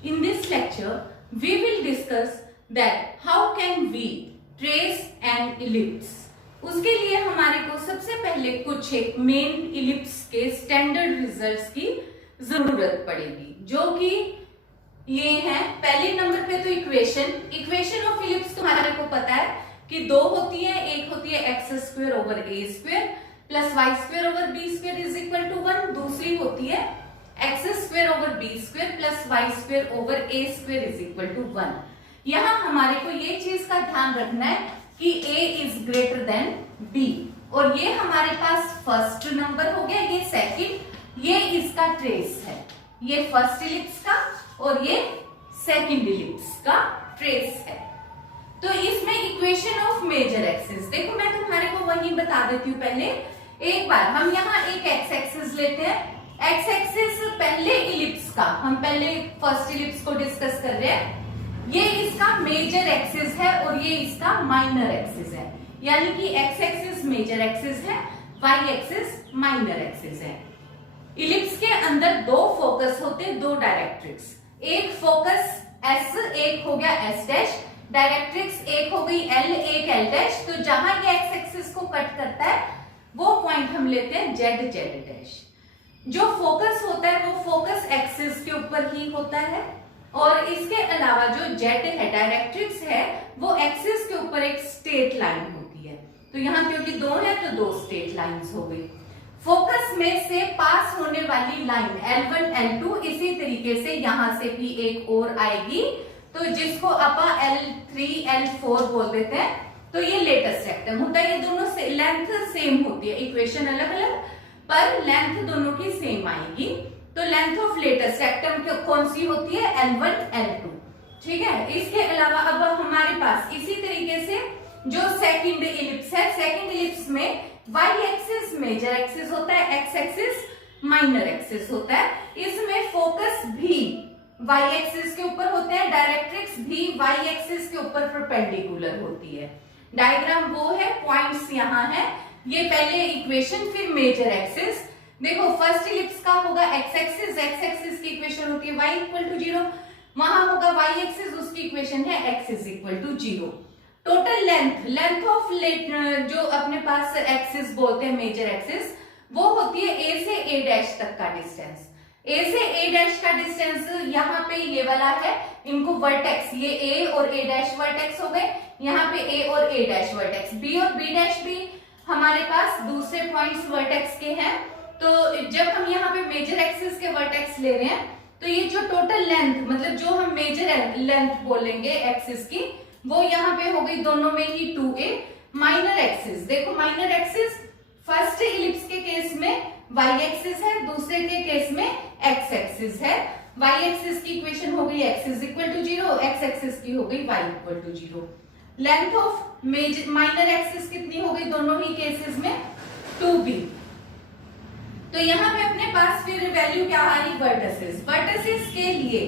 In this lecture, we will discuss that how can we trace an ellipse. उसके लिए हमारे को सबसे पहले कुछ एक मेन इलिप्स के स्टैंडर्ड रिजल्ट्स की जरूरत पड़ेगी, जो कि ये है। पहले नंबर पे तो इक्वेशन ऑफ इलिप्स तुम्हारे को पता है कि दो होती है। एक होती है x square over a square plus y square over b square is equal to 1। दूसरी होती है x square over b square plus y square over a square is equal to 1। यहाँ हमारे को ये चीज का ध्यान रखना है कि a is greater than b, और ये हमारे पास फर्स्ट नंबर हो गया, ये सेकंड, ये इसका ट्रेस है, ये फर्स्ट इलिप्स का और ये सेकंड इलिप्स का ट्रेस है। तो इसमें इक्वेशन ऑफ मेजर एक्सिस, देखो मैं तुम्हारे को वही बता देती हूँ। पहले एक बार हम यहाँ एक एक्स एक्सिस लेते हैं। एक्स एक्सिस पहले इलिप्स का, हम पहले फर्स्ट इलिप्स को डिस्कस कर रहे हैं। ये इसका मेजर एक्सिस है और ये इसका माइनर एक्सिस है, यानी कि एक्स एक्सिस मेजर एक्सिस है, वाई एक्सिस माइनर एक्सिस है। इलिप्स के अंदर दो फोकस होते हैं, दो डायरेक्ट्रिक्स। एक फोकस एस, एक हो गया एस डैश, डायरेक्ट्रिक्स एक हो गई एल, एक एल डैश। तो जहां ये एक्स एक्सिस को कट करता है वो पॉइंट हम लेते हैं जेड, जेड डैश। जो फोकस होता है वो फोकस एक्सिस के ऊपर ही होता है, और इसके अलावा जो जेड है, डायरेक्ट्रिक्स है, वो एक्सिस के ऊपर एक स्ट्रेट लाइन होती है। तो यहाँ क्योंकि दो है तो दो स्ट्रेट लाइंस हो गई। फोकस में से पास होने वाली लाइन L1 L2, इसी तरीके से यहां से भी एक और आएगी, तो जिसको अपन L3 L4 बोल देते हैं। तो ये लेटेस्ट रेक्टम होता है। ये दोनों से लेंथ सेम होती है, इक्वेशन अलग अलग पर लेंथ दोनों की सेम आएगी। तो लेंथ ऑफ लेटेस्ट रेक्टम कौन सी होती है? L1 L2। ठीक है। इसके अलावा अब हमारे पास इसी तरीके से जो सेकंड इलिप्स है, सेकंड इलिप्स में वाई एक्सिस मेजर एक्सिस होता है, एक्स एक्सिस माइनर एक्सिस होता है। इसमें फोकस भी वाई एक्सिस के ऊपर होते हैं, डायरेक्ट्रिक्स भी वाई एक्सिस के ऊपर परपेंडिकुलर होती है। डायग्राम वो है, पॉइंट्स यहाँ है। ये पहले इक्वेशन, फिर मेजर एक्सिस। देखो फर्स्ट इलिप्स का होगा एक्स एक्सिस, एक्स एक्सिस की इक्वेशन होती है y इक्वल टू 0। वहां होगा वाई एक्सिस, उसकी इक्वेशन है x is equal to 0। Total length of जो अपने पास एक्सिस बोलते हैं मेजर एक्सिस, वो होती है a से a डैश तक का डिस्टेंस। a से a डैश का डिस्टेंस यहाँ पे ये वाला है, इनको वर्टेक्स, ये a और a डैश वर्टेक्स हो गए, यहाँ पे a और a डैश वर्टेक्स, b और b डैश भी हमारे पास दूसरे पॉइंट्स वर्टेक्स के हैं। तो जब हम यहाँ पे मेजर एक्सिस के वर्टेक्स ले रहे हैं, तो ये जो टोटल लेंथ, मतलब जो हम मेजर लेंथ बोलेंगे एक्सिस की, वो यहाँ पे हो गई दोनों में ही 2a। माइनर एक्सिस, देखो माइनर एक्सिस फर्स्ट इलिप्स के केस में y एक्सिस है, दूसरे के केस में x एक्सिस है। y एक्सिस की इक्वेशन हो गई x is equal to 0, x axis की हो गई y equal to 0। Length of minor axis कितनी हो गई दोनों ही केसेस में? 2b। तो यहाँ पे अपने पास फिर वैल्यू क्या आ रही? वर्टिसेस। वर्टिसेस के लिए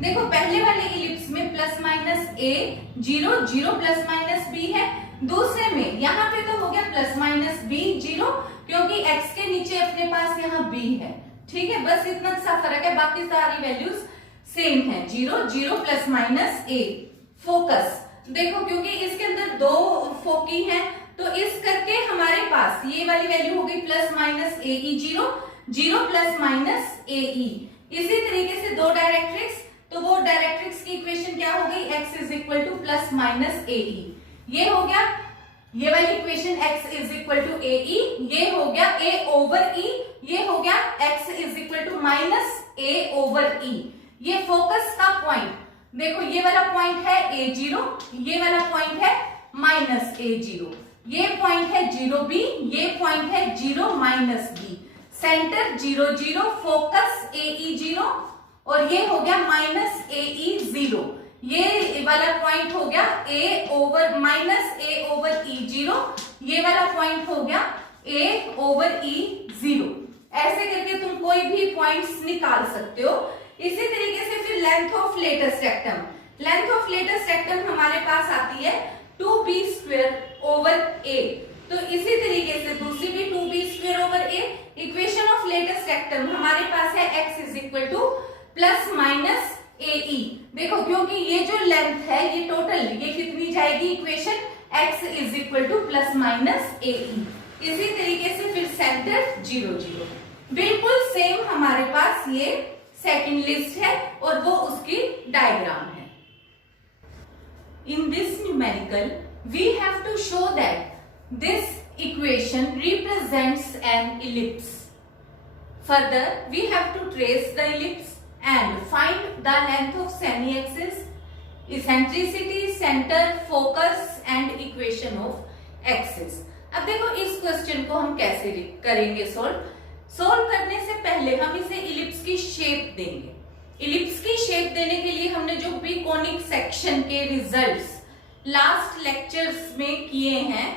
देखो पहले वाले इलिप्स में plus minus a 0, 0 plus minus b है। दूसरे में यहाँ पे तो हो गया प्लस माइनस b 0, क्योंकि x के नीचे अपने पास यहाँ b है। ठीक है, बस इतना सा फर्क है, बाकी सारी वैल्यूज सेम है। 0, 0 प्लस माइनस a। फोकस देखो क्योंकि इसके अंदर दो फोकी हैं, तो इस करके हमारे पास ये वाली वैल्यू हो गई plus minus A E 0, 0 plus minus A ई। इसी तरीके से दो डायरेक्ट्रिक्स, तो वो डायरेक्ट्रिक्स की इक्वेशन क्या हो गई? x is equal to plus minus A E. ये हो गया ये वाली equation x is equal to A E, ये हो गया a ओवर e, ये हो गया x is equal to minus a over e। ये फोकस का पॉइंट देखो, ये वाला पॉइंट है a0, ये वाला पॉइंट है माइनस a0, ये पॉइंट है 0b, ये पॉइंट है 0 minus b। Centre 0 0, focus AE0, और ये हो गया माइनस AE0। ये वाला पॉइंट हो गया a over minus a over E0, ये वाला पॉइंट हो गया a ओवर E0। ऐसे करके तुम कोई भी पॉइंट्स निकाल सकते हो। इसी तरीके से फिर length of latus rectum, length of latus rectum हमारे पास आती है 2b स्क्वायर ओवर a। तो इसी तरीके से दूसरी भी 2b square over a। Equation of latus rectum हमारे पास है x is equal to plus minus AE। देखो क्योंकि ये जो लेंथ है ये टोटल ये कितनी जाएगी equation, x is equal to plus minus AE। इसी तरीके से फिर सेंटर 0 0, बिल्कुल सेम हमारे पास ये सेकंड लिस्ट है और वो उसकी डायग्राम है। In this numerical, we have to show that this equation represents an ellipse. Further, we have to trace the ellipse and find the length of semi-axis, eccentricity, center, focus and equation of axis. अब देखो इस question को हम कैसे करेंगे solve करने से पहले हम इसे इलिप्स की शेप देंगे। इलिप्स की शेप देने के लिए हमने जो भी कोनिक सेक्शन के रिजल्ट्स लास्ट लेक्चर्स में किए हैं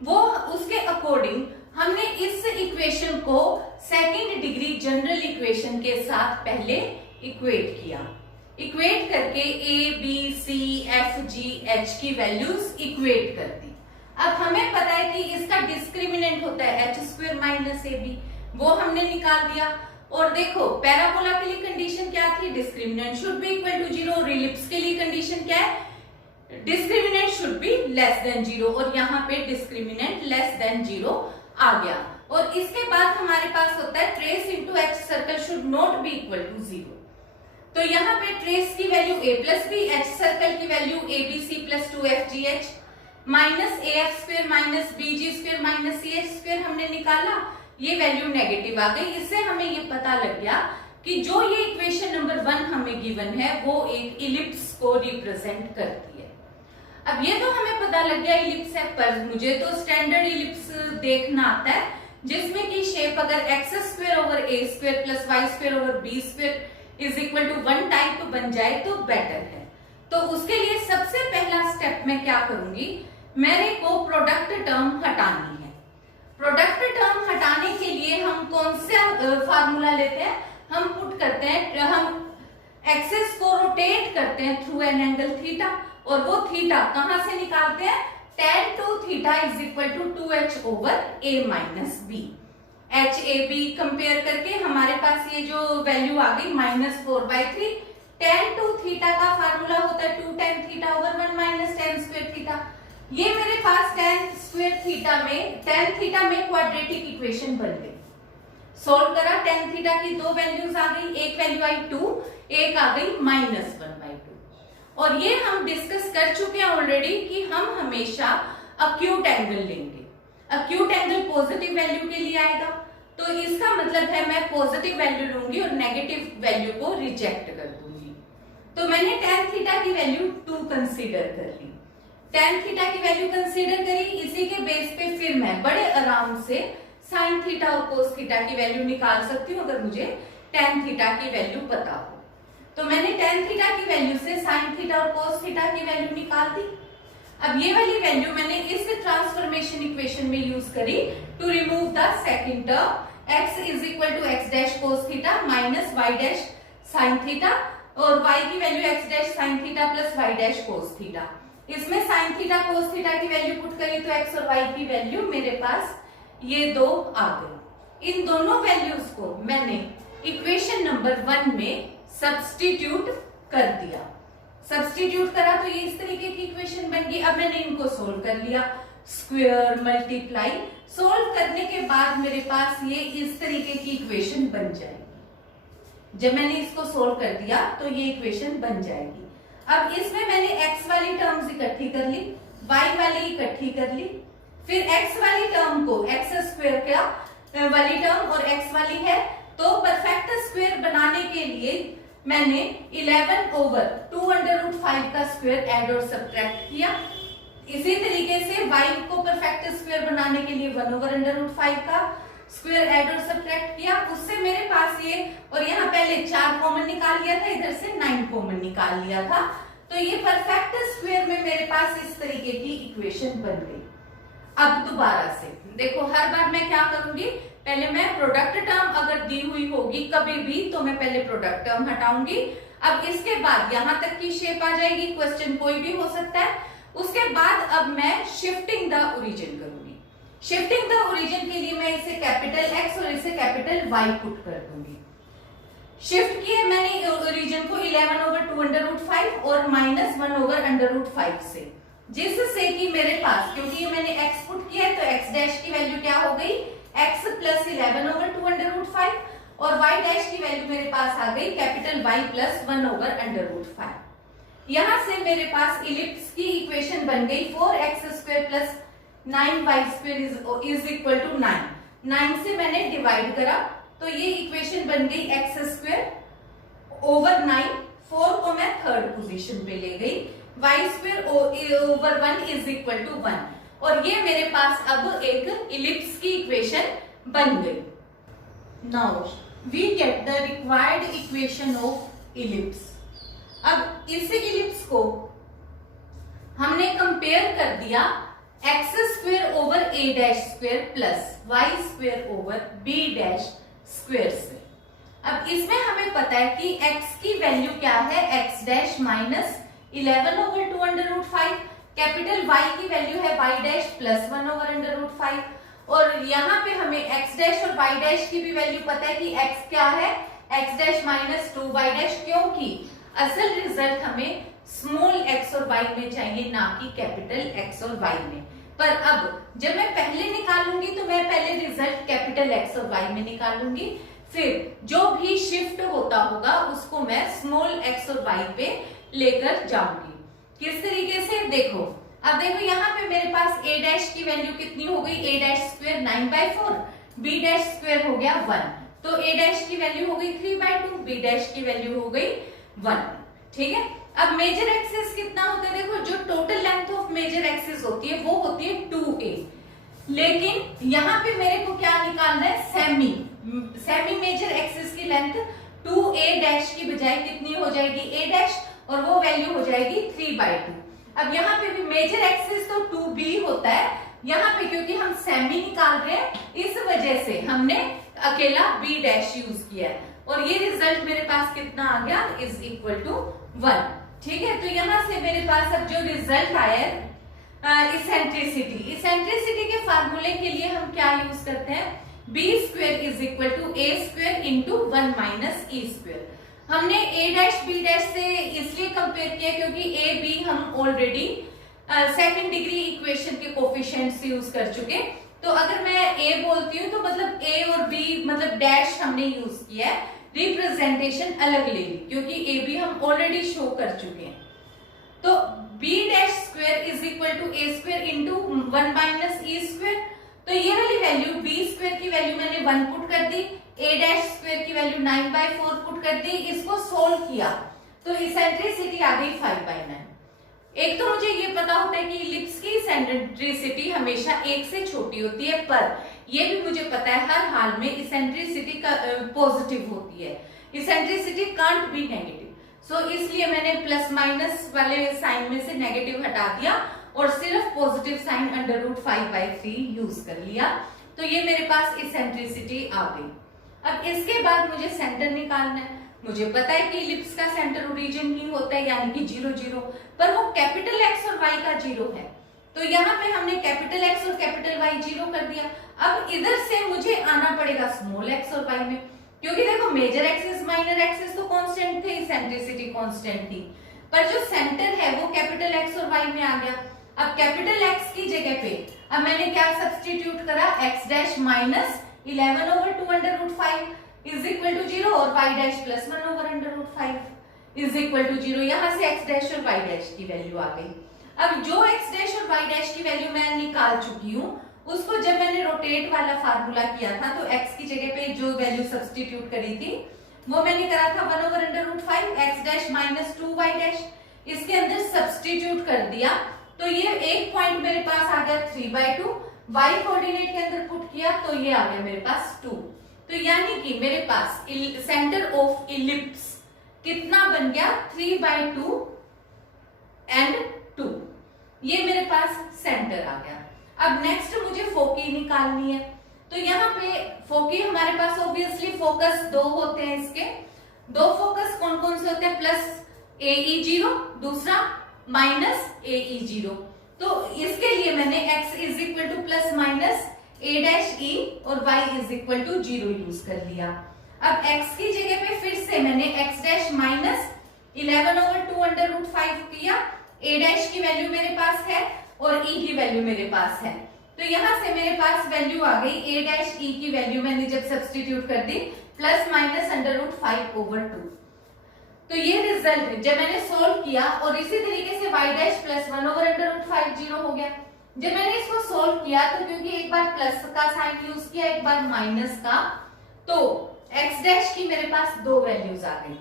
वो उसके अकॉर्डिंग हमने इस इक्वेशन को सेकंड डिग्री जनरल इक्वेशन के साथ पहले इक्वेट किया। इक्वेट करके a B c f g h की वैल्यूज इक्वेट कर दी। अब हमें पता है कि इसका डिस्क्रिमिनेंट होता है h square minus a b, वो हमने निकाल दिया। और देखो पैराबोला के लिए कंडीशन क्या थी, discriminant should be equal to 0, और इलिप्स के लिए कंडीशन क्या है, discriminant should be less than 0, और यहाँ पे डिस्क्रिमिनेंट लेस देन 0 आ गया। और इसके बाद हमारे पास होता है trace into H circle should not be equal to 0। तो यहाँ पे ट्रेस की value a plus B, H circle की value A B C plus 2fgh minus A F square minus B G square minus C H square हमने निकाला, ये value negative आ गई। इससे हमें ये पता लग गया कि जो ये इक्वेशन नंबर 1 हमें गिवन है वो एक इलिप्स को रिप्रेजेंट करती है। अब ये तो हमें पता लग गया इलिप्स है, पर मुझे तो स्टैंडर्ड इलिप्स देखना आता है जिसमें की शेप अगर x square over a square plus y square over b square is equal to 1 type बन जाए तो बेटर है। तो उसके लिए सबसे पहला स्टेप मैं क्या करूंगी, मेरे को प्रोडक्ट टर्म हटानी है। प्रोडक्ट टर्म हटाने के लिए हम कौन सा फार्मूला लेते हैं, हम पुट करते हैं, हम एक्सेस को रोटेट करते हैं थ्रू एन एंगल थीटा, और वो थीटा कहां से निकालते हैं, tan 2 theta is equal to 2h over a minus b. H a b compare करके हमारे पास ये जो वैल्यू आ गई -4/3। tan 2 थीटा का फार्मूला होता है 2 tan theta over 1 minus tan square theta. ये मेरे पास tan स्क्वायर थीटा में क्वाड्रेटिक इक्वेशन बन गई। सोल्व करा, tan थीटा की दो वैल्यूज आ गई, एक वैल्यू आई 2, एक आ गई -1/2। और ये हम डिस्कस कर चुके हैं ऑलरेडी कि हम हमेशा अक्यूट एंगल लेंगे। अक्यूट एंगल पॉजिटिव वैल्यू के लिए आएगा, तो इसका मतलब है मैं पॉजिटिव वैल्यू लूंगी और नेगेटिव वैल्यू को रिजेक्ट कर दूंगी। तो मैंने tan थीटा की वैल्यू 2 कंसीडर कर ली। tan थीटा की वैल्यू कंसीडर करी, इसी के बेस पे फिर मैं बड़े आराम से sin थीटा और cos थीटा की वैल्यू निकाल सकती हूँ अगर मुझे tan थीटा की वैल्यू पता हो। तो मैंने tan थीटा की वैल्यू से sin थीटा और cos थीटा की वैल्यू निकाल दी। अब ये वाली वैल्यू मैंने इस ट्रांसफॉर्मेशन इक्वेशन में यूज करी to remove the second term x is equal to x dash cos theta minus y dash sin theta, और y की value x dash sin theta plus y dash cos theta. इसमें sin theta cos theta की value put करी तो x और y की value मेरे पास ये दो आ गई। इन दोनों वैल्यूज को मैंने इक्वेशन नंबर 1 में सब्स्टिट्यूट कर दिया। सब्स्टिट्यूट करा तो ये इस तरीके की इक्वेशन बन गई। अब मैंने इनको सोल्व कर लिया, स्क्वायर मल्टीप्लाई, सोल्व करने के बाद मेरे पास ये इस तरीके की इक्वेशन बन जाएगी। जब मैंने इसको सोल्व कर दिया तो ये इक्वेशन बन जाएगी। अब इसमें मैंने x वाली टर्म्स इकट्ठी कर ली, y वाली इकट्ठी कर ली, फिर x वाली टर्म को x स्क्वायर का वाली टर्म और x वाली है तो परफेक्ट स्क्वायर बनाने के लिए मैंने 11 ओवर 2√5 का स्क्वायर ऐड और सब्ट्रैक्ट किया। इसी तरीके से y को परफेक्ट स्क्वायर बनाने के लिए 1 ओवर √5 का स्क्वायर ऐड और सब्ट्रैक्ट किया। उससे मेरे पास ये, और यहाँ पहले 4 कॉमन निकाल लिया था, इधर से 9 कॉमन निकाल लिया था, तो ये परफेक्ट स्क्वायर में मेरे पास इस तरीके की इक्वेशन बन गई। अब दोबारा से देखो, हर बार मैं क्या करूंगी, पहले मैं प्रोडक्ट टर्म अगर दी हुई होगी कभी भी तो मैं पहले प्रोडक्ट टर्म हटाऊंगी। अब इसके बाद यहां तक की शेप आ जाएगी, क्वेश्चन कोई भी हो सकता है। उसके बाद अब मैं शिफ्टिंग द ओरिजिन करूंगी। शिफ्टिंग द ओरिजिन के लिए मैं इसे कैपिटल X और इसे कैपिटल Y पुट कर दूंगी। शिफ्ट किए मैंने ओरिजिन को 11 ओवर √5 और -1/√5 से, जिससे कि मेरे पास, क्योंकि ये मैंने x पुट किया है तो x डैश की वैल्यू क्या हो गई, x + 11/2√5 और y डैश की वैल्यू मेरे पास आ गई कैपिटल Y + 1/√5। यहां से मेरे पास इलिप्स की इक्वेशन बन गई 4x² + 9y² = 9। 9 से मैंने डिवाइड करा तो ये इक्वेशन बन गई x² / 9। 4 को मैं थर्ड पोजीशन पे ले गई, y² / 1 = 1 और ये मेरे पास अब एक इलिप्स की इक्वेशन बन गई। Now we get the required equation of ellipse. अब इस इलिप्स को हमने कंपेयर कर दिया x² / a' plus y² / b' से। अब इसमें हमें पता है कि x की वैल्यू क्या है, x डैश -11/2√5, कैपिटल Y की वैल्यू है y डैश + 1/√5 और यहाँ पे हमें x डैश और y डैश की भी वैल्यू पता है कि x क्या है, x डैश -2y डैश, क्योंकि असल रिजल्ट हमें स्मॉल x और y में चाहिए, ना कि कैपिटल x और y में। पर अब जब मैं पहले निकालूंगी तो मैं पहले रिजल्ट कैपिटल x और y में निकालूंगी, फिर जो भी शिफ्ट होता होगा उसको मैं स्मॉल x और y पे लेकर जाऊंगी। किस तरीके से, देखो अब देखो यहाँ पे मेरे पास a डैश की वैल्यू कितनी हो गई, a' 9/4, b' हो गया 1, तो a डैश की वैल्यू हो गई 3/2, b डैश की वैल्यू हो गई 1। ठीक है, अब मेजर एक्सिस कितना होता है, देखो जो total length of major axis होती है वो होती है 2a, लेकिन यहाँ पे मेरे को क्या निकालना है, सेमी मेजर एक्सिस की लेंथ 2a डैश की बजाय कितनी हो जाएगी, a डैश, और वो वैल्यू हो जाएगी 3/2। अब यहाँ पे भी मेजर एक्सिस तो 2b होता है, यहाँ पे क्योंकि हम सेमी निकाल रहे हैं इस वजह से हमने अकेला b डैश यूज किया है और ये रिजल्ट मेरे पास कितना आ गया, = 1। ठीक है, तो यहाँ से मेरे पास अब जो रिजल्ट आया है इसेंट्रिसिटी के फार्मूले के लिए हम क्या यूज करते हैं, b² = a² × 1 - e²। हमने a डैश b डैश से इसलिए कंपेयर किया क्योंकि a b हम ऑलरेडी सेकंड डिग्री इक्वेशन के कोफिशिएंट्स यूज कर चुके, तो अगर मैं a बोलती हूँ तो मतलब a और b मतलब डैश हमने यूज किया है, रिप्रेजेंटेशन अलग ले ली क्योंकि a b हम ऑलरेडी शो कर चुके हैं। तो b' square = a² × 1 - e², तो ये वाली वैल्यू b² की वैल्यू मैंने 1 पुट कर दी, a' की वैल्यू 9/4 पुट कर दी, इसको सोल्व किया तो इसेंट्रिसिटी आ गई 5/9। एक तो मुझे ये पता होता है कि इलिप्स की इसेंट्रिसिटी हमेशा 1 से छोटी होती है, पर ये भी मुझे पता है हर हाल में इसेंट्रिसिटी का पॉजिटिव होती है, इसेंट्रिसिटी कांट बी नेगेटिव। सो इसलिए मैंने प्लस माइनस वाले साइन में से नेगेटिव हटा दिया और सिर्फ पॉजिटिव साइन √5/3 यूज कर लिया, तो ये मेरे पास इसेंट्रिसिटी आ गई। अब इसके बाद मुझे सेंटर निकालना है। मुझे पता है कि इलिप्स का सेंटर ओरिजिन ही होता है यानी कि 0 0, पर वो कैपिटल X और Y का 0 है, तो यहाँ पे हमने कैपिटल X और कैपिटल Y 0 कर दिया। अब इधर से मुझे आना पड़ेगा स्मॉल x और y में, क्योंकि देखो मेजर एक्सिस माइनर एक्सिस तो कांस्टेंट थे, इसेंट्रिसिटी कांस्टेंट थी, पर जो सेंटर है वो कैपिटल X और y में आ गया। अब कैपिटल X की जगह पे अब मैंने क्या सब्स्टिट्यूट करा, x डैश -11/2√5 = 0 और y डैश + 1/√5 = 0। यहाँ से x डैश और y डैश की वैल्यू आ गई। अब जो x डैश और y डैश की वैल्यू मैं निकाल चुकी हूँ उसको जब मैंने रोटेट वाला फार्मूला किया था तो x की जगह पे जो वैल्यू सब्स्टिट्यूट करी थी वो मैंने करा था 1/√5 x डैश -2y डैश, इसके अंदर सब्स्टिट्यूट कर दिया तो ये एक पॉइंट मेरे पास आ गया 3/2, y कोऑर्डिनेट के अंदर पुट किया तो ये आ गया मेरे पास 2। तो यानी कि मेरे पास सेंटर ऑफ इलिप्स कितना बन गया, 3/2 एंड 2, ये मेरे पास सेंटर आ गया। अब नेक्स्ट मुझे फोकी निकालनी है, तो यहाँ पे फोकी हमारे पास ऑब्वियसली फोकस 2 होते हैं, इसके 2 फोकस कौन कौन से होते हैं, +AE0, दूसरा -AE0। तो इसके लिए मैंने x = +-a' e और y = 0 यूज कर लिया। अब x की जगह पे फिर से मैंने x डैश 11/2 अंडर रूट 5 किया, a डैश की वैल्यू मेरे पास है और e की वैल्यू मेरे पास है। तो यहां से मेरे पास वैल्यू आ गई a डैश e की वैल्यू मैंने जब सब्स्टिट्यूट कर दी प्लस माइनस अंडर रूट 5/2। तो ये रिजल्ट जब मैंने सोल्व किया और इसी तरीके से y डैश प्लस 1/√5 0 हो गया। जब मैंने इसको सोल्व किया तो क्योंकि एक बार प्लस का साइन यूज किया एक बार माइनस का, तो x डैश की मेरे पास दो वैल्यूज आ गई,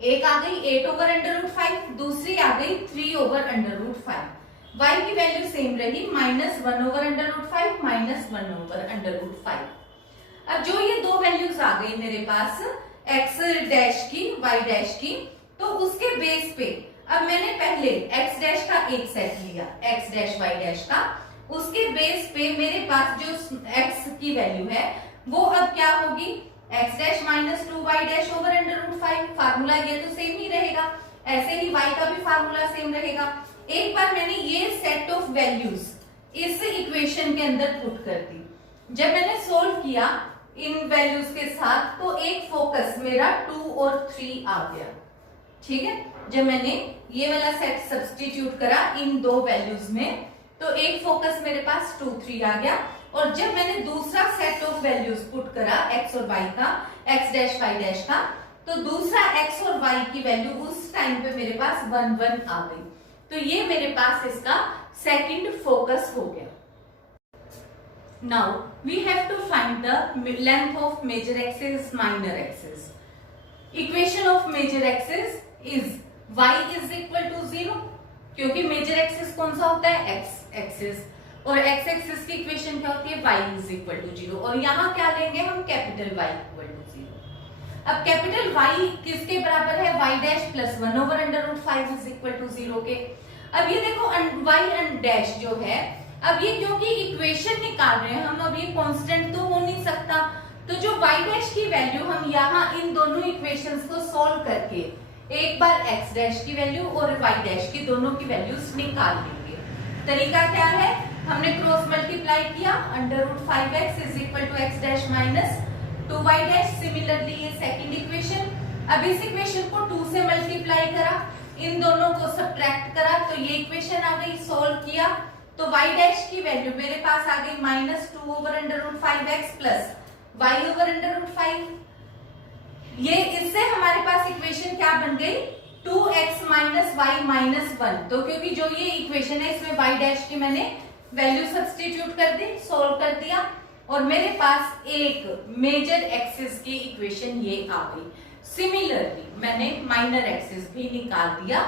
एक आ गई 8/√5, दूसरी आ गई 3/√5। y की वैल्यू सेम रही -1/√5 -1/√5। अब जो ये दो वैल्यूज आ गई मेरे पास x डैश की y डैश की, तो उसके बेस पे अब मैंने पहले x डैश का एक सेट लिया, x डैश y डैश का, उसके बेस पे मेरे पास जो x की वैल्यू है वो अब क्या होगी, x dash -2y dash over √5। Formula ये तो सेम ही रहेगा, ऐसे ही y का भी फार्मूला सेम रहेगा। एक बार मैंने ये सेट ऑफ वैल्यूज इस इक्वेशन के अंदर पुट कर दी। जब मैंने सोल्व किया इन वैल्यूज के साथ तो एक फोकस मेरा 2 और 3 आ गया। ठीक है, जब मैंने ये वाला सेट सब्स्टिट्यूट करा इन दो वैल्यूज में तो एक फोकस मेरे पास 2, 3 आ गया। और जब मैंने दूसरा सेट ऑफ वैल्यूज पुट करा x और y का, x डैश y डैश का, तो दूसरा x और y की वैल्यू उस टाइम पे मेरे पास 1, 1 आ गई। तो ये मेरे पास इसका सेकंड फोकस हो गया। Now we have to find the length of major axis, minor axis. Equation of major axis is y is equal to 0, क्योंकि मेजर एक्सिस कौन सा होता है, x एक्सिस, और x एक्सिस की इक्वेशन क्या होती है, y is equal to 0। और यहाँ क्या लेंगे हम, कैपिटल Y equal to 0। अब कैपिटल Y किसके बराबर है, y dash plus 1/√5 is equal to 0 के। अब ये देखो y and डैश जो है, अब ये क्योंकि इक्वेशन निकाल रहे हैं हम, अब ये कांस्टेंट तो हो नहीं सकता, तो जो y डैश की वैल्यू हम यहाँ इन दोनों इक्वेशंस को सॉल्व करके एक बार x डैश की वैल्यू और y डैश की दोनों की वैल्यूज निकाल लेंगे। तरीका क्या है, हमने क्रॉस मल्टीप्लाई किया, √5x is equal to x dash minus 2y dash. Similarly ये सेकंड इक्वेशन, अब इस इक्वेशन को 2 से मल्टीप्लाई करा, इन दोनों को सब्ट्रैक्ट करा, तो ये इक्वेशन आ गई। सॉल्व किया तो y डैश की वैल्यू मेरे पास आ गई -2/√5x प्लस y/√5। ये इससे हमारे पास इक्वेशन क्या बन गई, 2x - y - 1। तो क्योंकि जो ये इक्वेशन है इसमें y डैश की मैंने वैल्यू सब्स्टिट्यूट कर दी, सोल्व कर दिया, और मेरे पास एक मेजर एक्सिस की इक्वेशन ये आ गई। सिमिलरली मैंने माइनर एक्सिस भी निकाल दिया।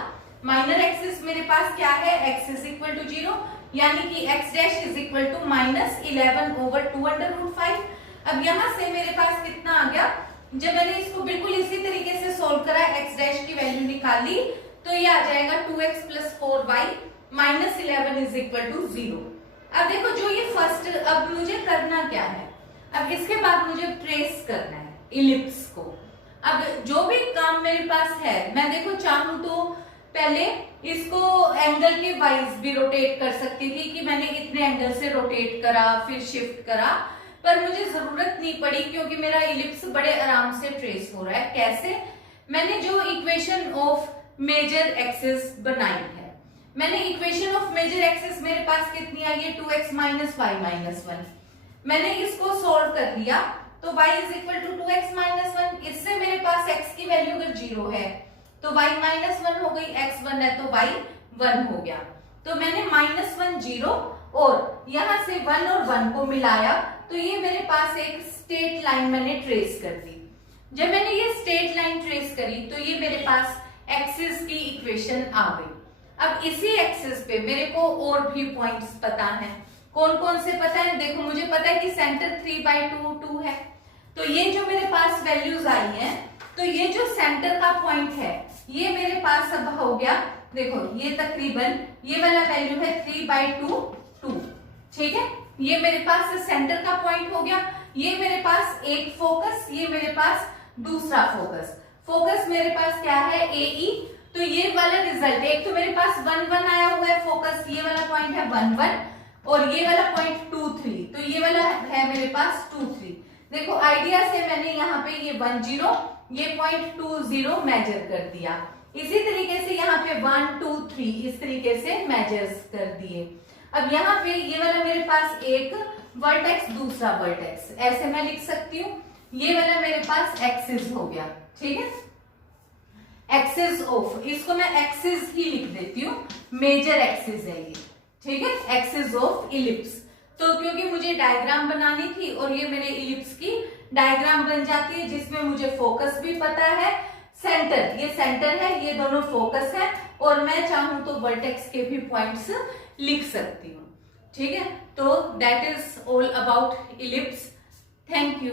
माइनर एक्सिस मेरे पास क्या है, x is equal to 0, यानी कि x dash is equal to -11/2/5। अब यहाँ से मेरे पास कितना आ गया, जब मैंने इसको बिल्कुल इसी तरीके से सोल्व करा, x डैश की वैल्यू निकाली, तो ये आ जाएगा 2x + 4y - 11 is equal to 0। अब देखो जो ये फर्स्ट, अब मुझे करना क्या है, अब इसके बाद मुझे ट्रेस करना है इलिप्स को। अब जो भी काम मेरे पास है, मैं देखो चाहूं तो पहले इसको एंगल के वाइज भी रोटेट कर सकती थी कि मैंने इतने एंगल से रोटेट करा फिर शिफ्ट करा, पर मुझे जरूरत नहीं पड़ी क्योंकि मेरा इलिप्स बड़े आराम से ट्रेस हो रहा है। कैसे, मैंने जो इक्वेशन ऑफ मेजर एक्सिस बनाई है, मैंने इक्वेशन ऑफ मेजर एक्सिस मेरे पास कितनी आई है, 2x - y - 1। मैंने इसको सोल्व कर लिया तो y is equal to 2x - 1। इससे मेरे पास x की वैल्यू अगर 0 है तो y - 1 हो गई, x 1 है तो y 1 हो गया। तो मैंने -1 0 और यहाँ से 1 और 1 को मिलाया, तो ये मेरे पास एक स्ट्रेट लाइन मैंने ट्रेस कर दी। जब मैंने ये स्ट्रेट लाइन ट्रेस करी तो ये मेरे पास एक्सिस की इक्वेशन आ गई। अब इसी एक्सिस पे मेरे को और भी पॉइंट्स पता है, कौन कौन से पता है, देखो मुझे पता है कि सेंटर 3/2 2 है, तो ये जो मेरे पास वैल्यूज आई हैं, तो ये जो सेंटर का पॉइंट है ये मेरे पास अब हो गया, देखो ये तकरीबन ये वाला वैल्यू है 3/2 2। ठीक है, ये मेरे पास सेंटर का पॉइंट हो गया। ये मेरे पास एक फोकस, ये मेरे पास दूसरा फोकस। फोकस मेरे पास क्या है, AE। तो ये वाला रिजल्ट, एक तो मेरे पास 1 1 आया हुआ है फोकस, ये वाला पॉइंट है 1 1, और ये वाला पॉइंट 2 3, तो ये वाला है मेरे पास 2 3। देखो आइडिया से मैंने यहाँ पे ये 1 0 ये 0.20 मेजर कर दिया। इसी तरीके से यहाँ पे 1 2 3 इस तरीके से मेजर्स कर दिए। अब यहाँ पे ये वाला मेरे पास एक वर्टेक्स, दूसरा वर्टेक्स, ऐसे मैं लिख सकती हूँ। ये वाला मेरे पास एक्सिस हो गया, ठीक है, एक्सिस ऑफ, इसको मैं एक्सिस ही लिख देती हूँ, मेजर एक्सिस है ये, ठीक है, एक्सिस ऑफ इलिप्स। तो क्योंकि मुझे डायग्राम बनानी थी और ये मेरे इलिप्स की डायग्राम बन जाती है, जिसमें मुझे फोकस भी पता है, सेंटर, ये सेंटर है, ये दोनों फोकस है, और मैं चाहूं तो वर्टेक्स के भी पॉइंट्स लिख सकती हूँ, ठीक है। तो that is all about ellipse. Thank you.